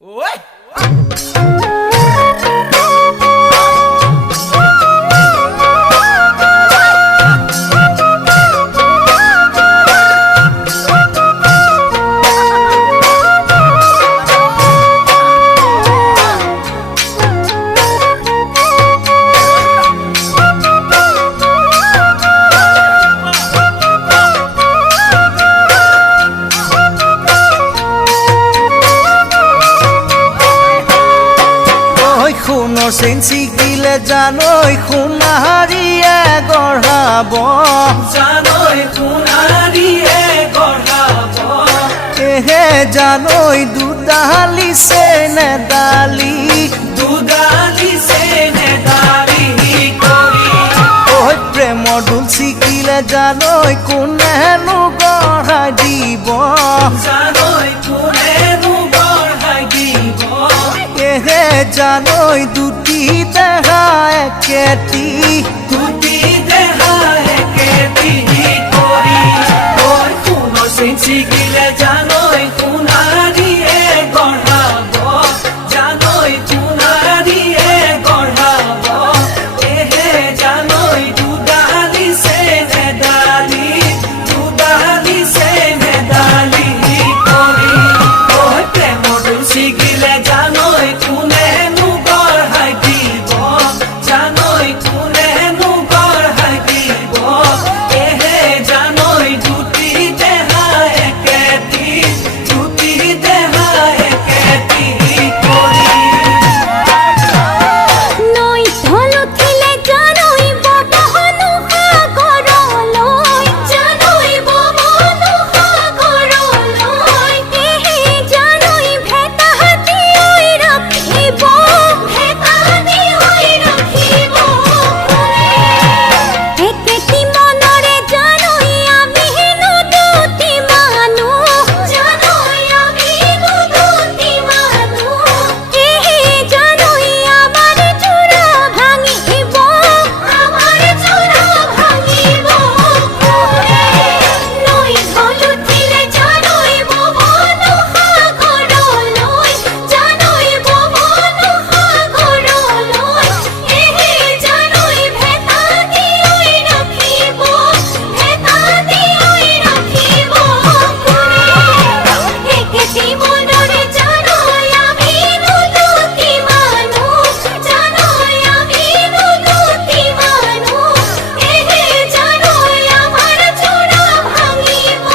Oi! Sensigile janoi khunariye gorhabo Janoi khunariye gorhabo ehe janoi dudali se nedali kori oi premor dulsigile janoi kunenu gorhai dibo Janoi kunenu gorhai dibo ehe janoi duti deha eketi kori oi khunor sensigile janoi khunariye gorhabo janoi khunariye gorhabo ehe janoi dudali se nedali kori oi premor dulsigile janoi kunenu gorhai dibo janoi kunenu gorhai dibo ehe janoi duti deha eketi kori নই ধলো থিলে জানোই ববহনু সাগরলৈ জানোই ববহনু সাগরলৈ এহে জানোই ভেতাহাতি ওই রাখিব একেটি মনরে জানোই আমি হেনু দুটি মানুহ জানোই আমি হেনু দুটি মানুহ এহে জানোই আমার চূড়া ভাঙিব নই ধলো থিলে জানোই ববহনু সাগরলৈ জানোই ববহনু সাগরলৈ এহে জানোই ভেতাহাতি ওই রাখিব একেটি মনরে জানোই আমি হেনু দুটি মানুহ জানোই আমি হেনু দুটি মানুহ এহে জানোই আমার চূড়া ভাঙিব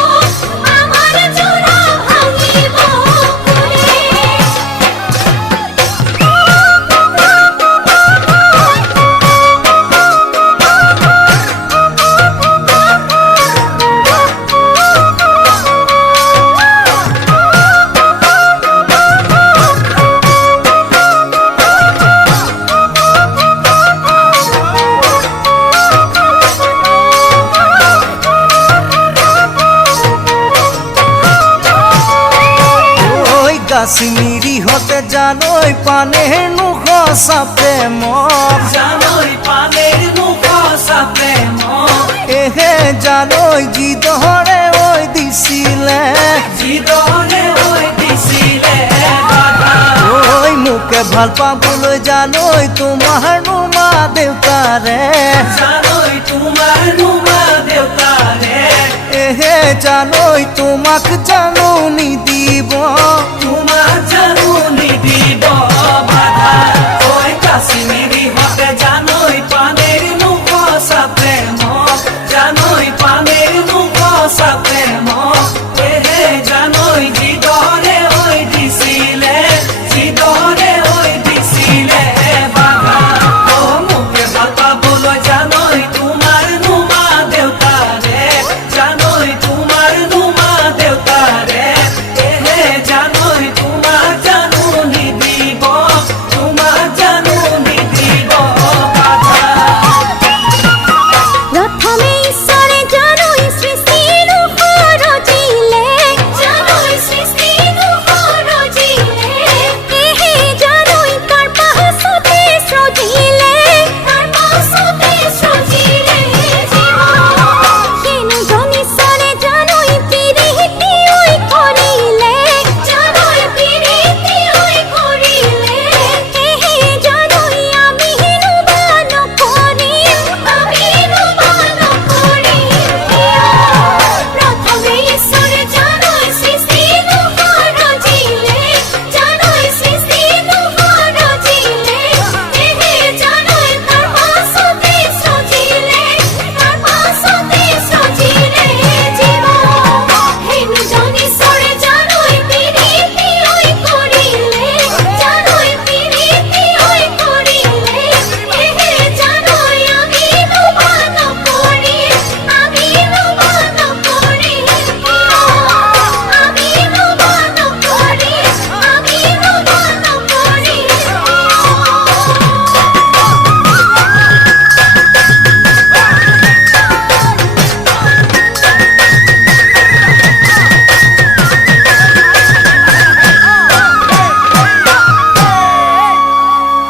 oi কাশ্মীরি হতে জানোই পানেनु খসা প্রেম janoi paner nuko sa premo এহে জানোই জিদহরে ওই দিছিলে jidore oi disile bada ওই মুকে ভাল পাবলৈ জানোই তোমার নুমা দেউতারে janoi tumar numa deutare এহে জানোই তোমাক জানো নিদি